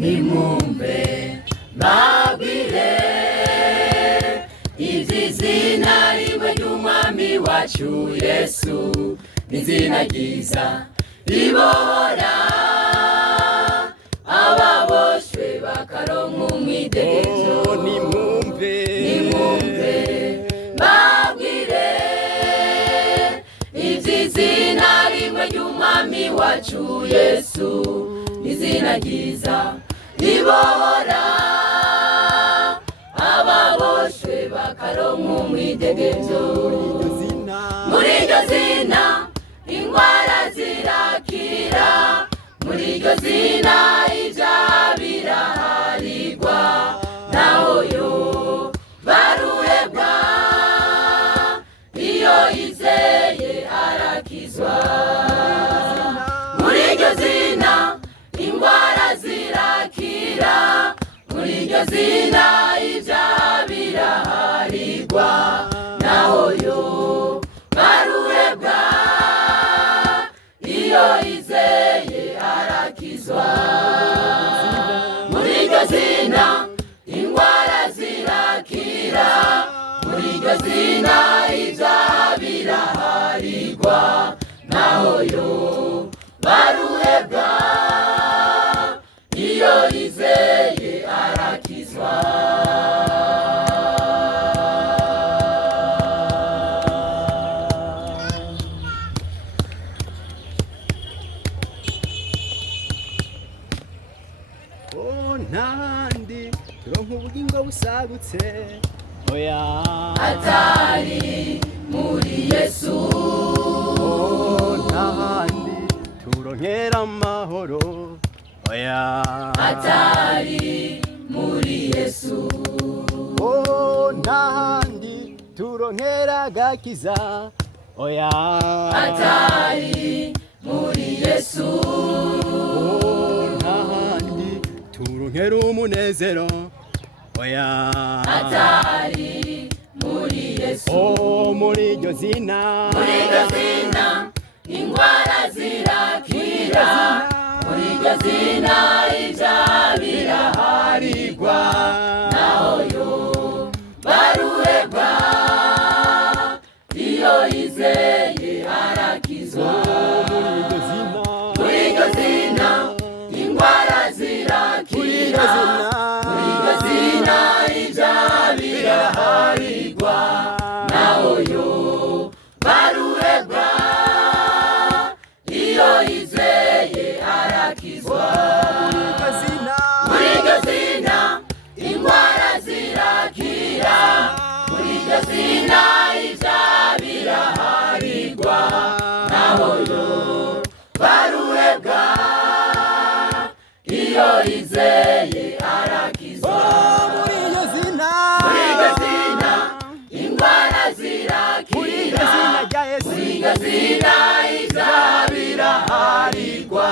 nimwumve mbabwire izina rimwe ry'umwami wacu Yesu n'izina ryiza ribohora ababoshwe bakaronka umwidegezo. nimwumve mbabwire izina rimwe ry'umwami wacu Yesu n'izina ryiza ribohora ababoshwe bakaronka umwidegezo. Muri iryo zina ingwara zirakira, muri iryo zina ibyaha biraharigwa, naho yo baruhebwa iyo yizeye arakizwa. Muri iryo zina ingwara zirakira, muri iryo zina ibyaha biraharigwa, naho yo baruhebwa iyo yizeye arakizwa. Muri iryo zina ingwara zirakira, muri iryo zina ibyaha biraharigwa, naho yo baruhebwa iyo yizeye arakizwa. ntahandi turonka ubugingo busagutse oya atari muri Yesu. ntahandi turonkera amahoro oya atari muri Yesu. ntahandi turonkera agakiza oya atari muri Yesu. turonkera umunezero oya atari muri Yesu. muri iryo zina ingwara zirakira, muri iryo zina ibyaha biraharigwa, naho yo baruhebwa iyo yizeye arakizwa. Muri iryo zina ingwara zirakira, muri iryo zina ibyaha biraharigwa, naho yo baruhebwa iyo yizeye arakizwa. Muri iryo zina ingwara zirakira, muri iryo zina ibyaha biraharigwa, naho yo baruhebwa iyo yizeye arakizwa. Muri iryo zina ingwara zirakira, muri iryo zina ibyaha biraharigwa,